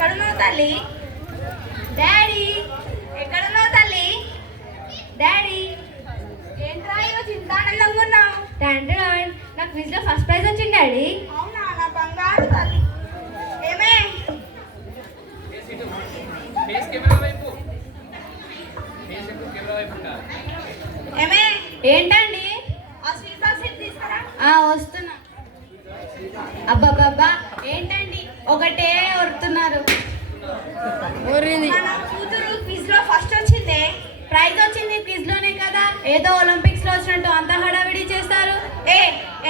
ఎక్కడున్నావు తల్లి? డాడీ ఎక్కడున్నావు తల్లి? డాడీ ఏంట్రా ఈరోజు ఇంత ఆనందంగా ఉన్నావు? నాకు క్విజ్ లో ఫస్ట్ ప్రైజ్ వచ్చింది డాడీ. అవునా, నా బంగారు తల్లి. ఏమే ఏమే ఏంటండి? ఆ స్వీట్ బాక్స్ తీసుకురా. వస్తున్నా. అబ్బాబ్బా ఏంటండి ఒకటే వరుతున్నారు? మన కూతురు క్విజ్ లో ఫస్ట్ వచ్చిందే. ప్రైజ్ వచ్చింది క్విజ్ లోనే కదా, ఏదో ఒలింపిక్స్ లో వచ్చినట్టు అంత హడావిడి చేస్తారు.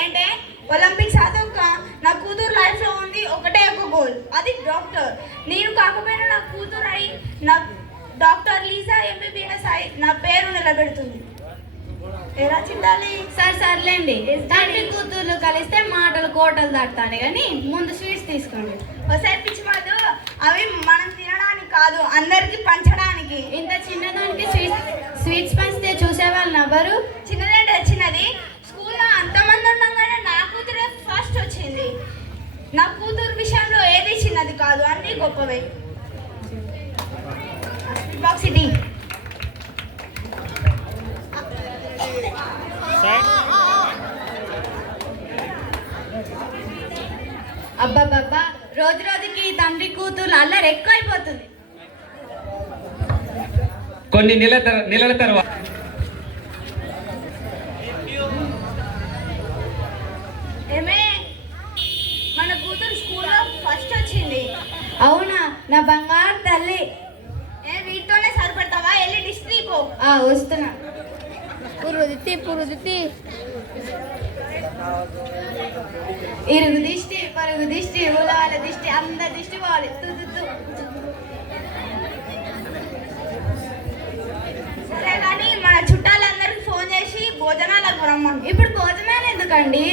ఏంటే ఒలింపిక్స్ అదొక్క? నా కూతురు లైఫ్ లో ఉంది ఒకటే ఒక గోల్, అది డాక్టర్. నేను కాకపోయినా నా కూతురు అయి నా డాక్టర్ లీజా ఎంబీబీఎస్ అయి నా పేరు నిలబెడుతుంది. ఎలా చిల్లాలి? సర్లేండి, తండ్రి కూతుర్లు కలిస్తే మాటలు కోటలు దాటుతాను కానీ ముందు స్వీట్స్ తీసుకోండి. ఒకసారి పిచ్చి మాదు, అవి మనం తినడానికి కాదు, అందరికి పంచడానికి. ఇంత చిన్నదానికి స్వీట్స్ పంచితే చూసేవాళ్ళు నవ్వరు. చిన్నదంటే చిన్నది, స్కూల్లో అంతమంది ఉండగానే నా కూతురే ఫస్ట్ వచ్చింది. నా కూతురు విషయంలో ఏది చిన్నది కాదు, అన్నీ గొప్పవే. బాక్స్ ఇది. అబ్బాబ్బా రోజు రోజుకి తండ్రి కూతురు అల్లరి ఎక్కువైపోతుంది. కొన్ని నెలల తర్వాత ఏమే మన కూతురు స్కూల్లో ఫస్ట్ వచ్చింది. అవునా, నా బంగారు తల్లి. వీటితోనే సరిపడతావా? వెళ్ళి డిస్ట్రీ పో. వస్తున్నా. ఇరుగు దిష్టి, పరుగు దిష్టి, ఉలాల దిష్టి, అందరి దిష్టి పోవాలి. సరే కానీ మన చుట్టాలందరికి ఫోన్ చేసి భోజనాలకు రమ్మను. ఇప్పుడు భోజనాలు ఎందుకండి?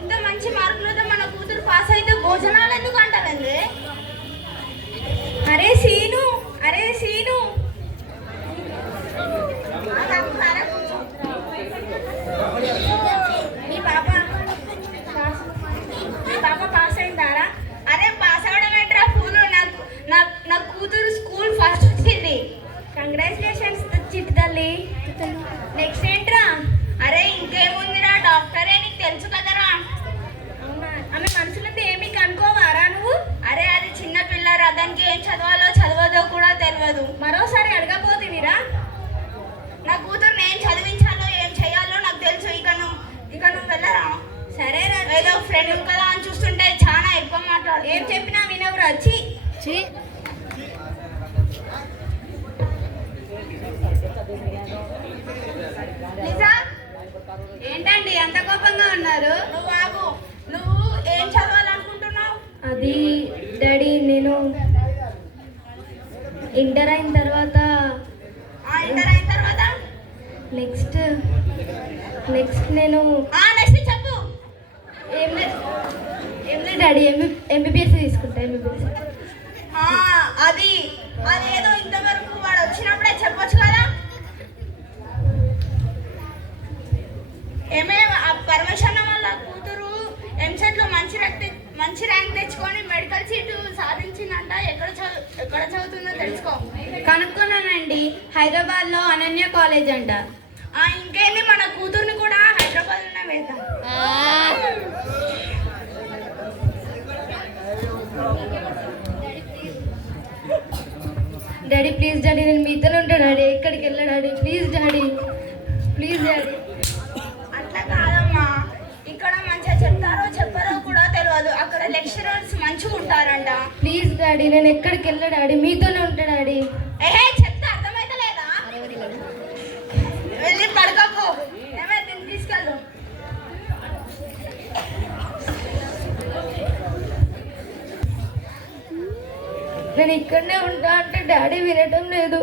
ఇంత మంచి మార్కులతో మన కూతురు పాస్ అయితే భోజనాలు ఎందుకు అంటారండి? అరే సీను మీ పాప పాస్ అయిందారా? అరే పాస్ అవడం ఏంట్రా ఫూలు, నా కూతురు స్కూల్ ఫస్ట్ వచ్చింది. కంగ్రాచులేషన్స్ చిట్టి తల్లి. నెక్స్ట్ ఏంట్రా? అరే ఇంకేముందిరా, డాక్టరే, నీకు తెలుసు కదరా. ఆమె మనసులంతా ఏమీ కనుక్కోవారా నువ్వు? అరే అది చిన్న పిల్లరా, దానికి ఏం చదవదో కూడా తెలియదు. మరోసారి అడగబోతుందిరా. నా కూతురు ఏం చదివించాలో ఏం చేయాలో నాకు తెలుసు. ఇక నువ్వు వెళ్ళరా. సరే రా, ఏదో ఫ్రెండ్ కదా అని చూస్తుంటే చాలా ఎక్కువ మాట్లాడు. ఏం చెప్పినా వినవురా. వచ్చి నిజా ఏంటండి అంత కోపంగా ఉన్నారు? నువ్వు ఏం చదవాలనుకుంటున్నావు? అది డాడీ, నేను ఇంటర్ అయిన తర్వాత నెక్స్ట్ నేను నెక్స్ట్ చెప్పు. ఏం లేదు డాడీ, ఎంబీబీఎస్ తీసుకుంటా. అదేదో ఇంతవరకు వాడు వచ్చినప్పుడే చెప్పొచ్చు కదా. పరమేశ్వర వాళ్ళ కూతురు ఎంసెట్ లో మంచి ర్యాంక్ తెచ్చుకొని మెడికల్ సీటు సాధించిందంట. ఎక్కడ చదువుతుందో తెలుసుకో. కనుక్కున్నానండి, హైదరాబాద్ లో అనన్య కాలేజ్ అంట. ఇంకేంది, మన కూతుర్ని కూడా హైదరాబాద్ లోనే వెళ్తాం. డాడీ ప్లీజ్ డాడీ, నేను మీతోనే ఉంటాను డాడీ, ఎక్కడికి వెళ్ళా డాడీ, ప్లీజ్ డాడీ. అట్లా కాదమ్మా, ఇక్కడ మంచిగా చెప్తారో చెప్పారో కూడా తెలియదు. అక్కడ లెక్చరర్స్ మంచిగా ఉంటారంట. ప్లీజ్ డాడీ, నేను ఎక్కడికి వెళ్ళా డాడీ, మీతోనే ఉంటా డాడీ. చెప్తే అర్థమైతే లేదా? వెళ్ళి పడుకోకు. ఏమైతే తీసుకెళ్ళు. నేను ఇక్కడనే ఉంటా అంటే డాడీ వినటం లేదు.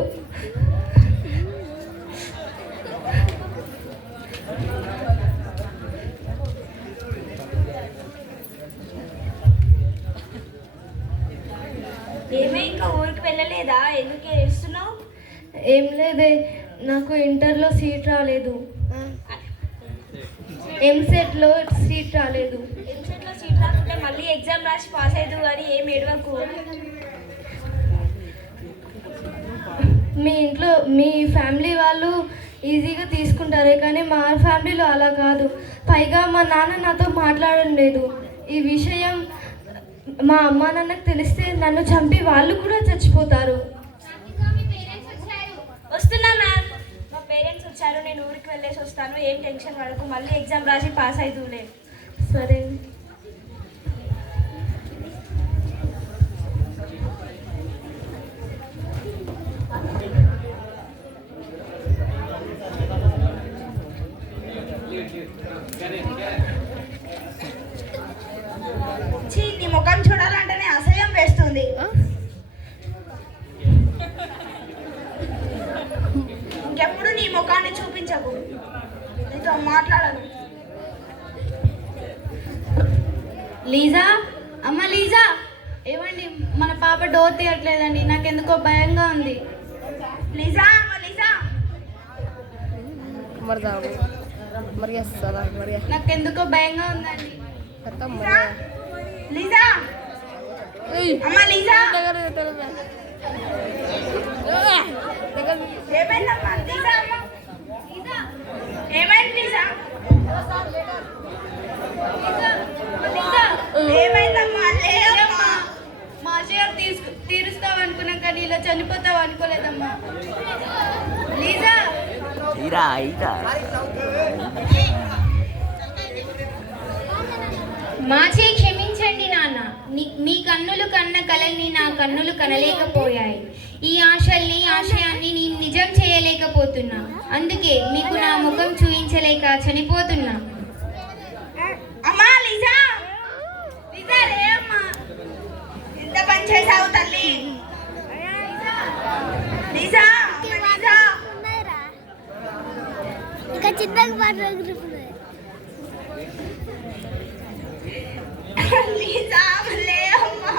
ఏమే ఇంకా ఊరికి వెళ్ళలేదా? ఎందుకు ఏడుస్తున్నావు? ఏం లేదే, నాకు ఇంటర్లో సీట్ రాలేదు, ఎంసెట్లో సీట్ రాలేదు. ఎంసెట్లో సీట్ రాకుంటే మళ్ళీ ఎగ్జామ్ రాసి పాస్ అవుతావు కానీ ఏం ఏడవకు. మీ ఫ్యామిలీ వాళ్ళు ఈజీగా తీసుకుంటారే, కానీ మా ఫ్యామిలీలో అలా కాదు. పైగా మా నాన్న నాతో మాట్లాడడం లేదు. ఈ విషయం మా అమ్మ నాన్నకు తెలిస్తే నన్ను చంపి వాళ్ళు కూడా చచ్చిపోతారు. వస్తున్నా మ్యామ్. మా పేరెంట్స్ వచ్చారు, నేను ఊరికి వెళ్ళేసి వస్తాను. ఏం టెన్షన్ పడకు, మళ్ళీ ఎగ్జామ్ రాసి పాస్ అవుతూలే. సరే. ఛీ, నీ ముఖం చూడాలంటేనే అసహ్యం వేస్తుంది. ఇంకెప్పుడు నీ ముఖాన్ని చూపించకు, నీతో మాట్లాడను. లీజా, అమ్మ లీజా, ఏమండి మన పాప డోర్ తీయట్లేదండి, నాకెందుకో భయంగా ఉంది. లిజా, అమ్మ లిజా. నాకెందుకో భయంగా ఉందండి. లిజా, అమ్మ లిజా. ఏమైందమ్మా లిజా? అమ్మ ఏమైంది లిజా? ఏమైందమ్మా? లేదమ్మా. మా షేర్ తీరుస్తావు అనుకున్నాం కానీ ఇలా చనిపోతావు అనుకోలేదమ్మా. లీజా, మాచే క్షమించండి నాన్న. మీ కన్నులు కన్న కలల్ని నా కన్నులు కనలేకపోయాయి. ఈ ఆశయాన్ని నేను నిజం చేయలేకపోతున్నా. అందుకే మీకు నా ముఖం చూపించలేక చనిపోతున్నా. అమ్మా లిజా, లిజా రే అమ్మా. ఇంత పని చేసావు తల్లి. లిజా, అమ్మ లిజా. ఇంకా చిన్నగా మాట్లాడుకుంటున్నాయి. లిజా, లే అమ్మా.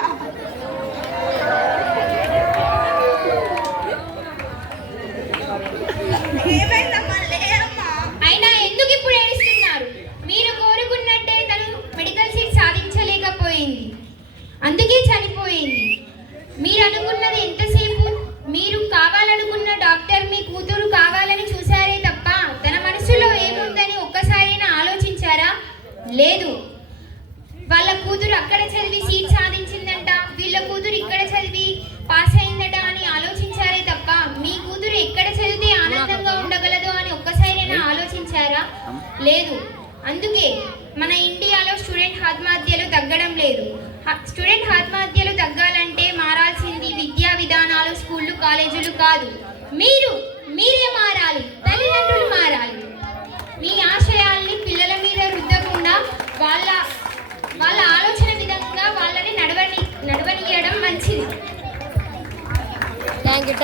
ఏమైందమ్మా? లే అమ్మా. అయినా ఎందుకు ఇప్పుడు ఏడుస్తున్నారు? మీరు కోరుకున్నట్టే తను మెడికల్ సీట్ సాధించలేకపోయింది, అందుకే చనిపోయింది. మీరు అనుకున్నది ఎంతసేపు? మీరు కావాలనుకున్న డాక్టర్ మీ కూతురు కావాలని చూసారే తప్ప తన మనసులో ఏముందని ఒక్కసారైనా ఆలోచించారా? లేదు. వాళ్ళ కూతురు అక్కడ చదివి సీట్ సాధించిందంట, వీళ్ళ కూతురు ఇక్కడ చదివి పాస్ అయిందట అని ఆలోచించారే తప్ప మీ కూతురు ఎక్కడ చదివితే ఆనందంగా ఉండగలదో అని ఒక్కసారైనా ఆలోచించారా? లేదు. అందుకే మన ఇండియాలో స్టూడెంట్ ఆత్మహత్యలు తగ్గడం లేదు. స్టూడెంట్ ఆత్మహత్యలు తగ్గాలంటే మారాల్సింది విద్యా విధానాలు, స్కూళ్ళు, కాలేజీలు కాదు. మీరే మారాలి, తల్లిదండ్రులు మారాలి. మీ ఆశయాల్ని పిల్లల మీద రుద్దకుండా వాళ్ళ ఆలోచన విధంగా వాళ్ళని నడవనియడం మంచిది. Thank you.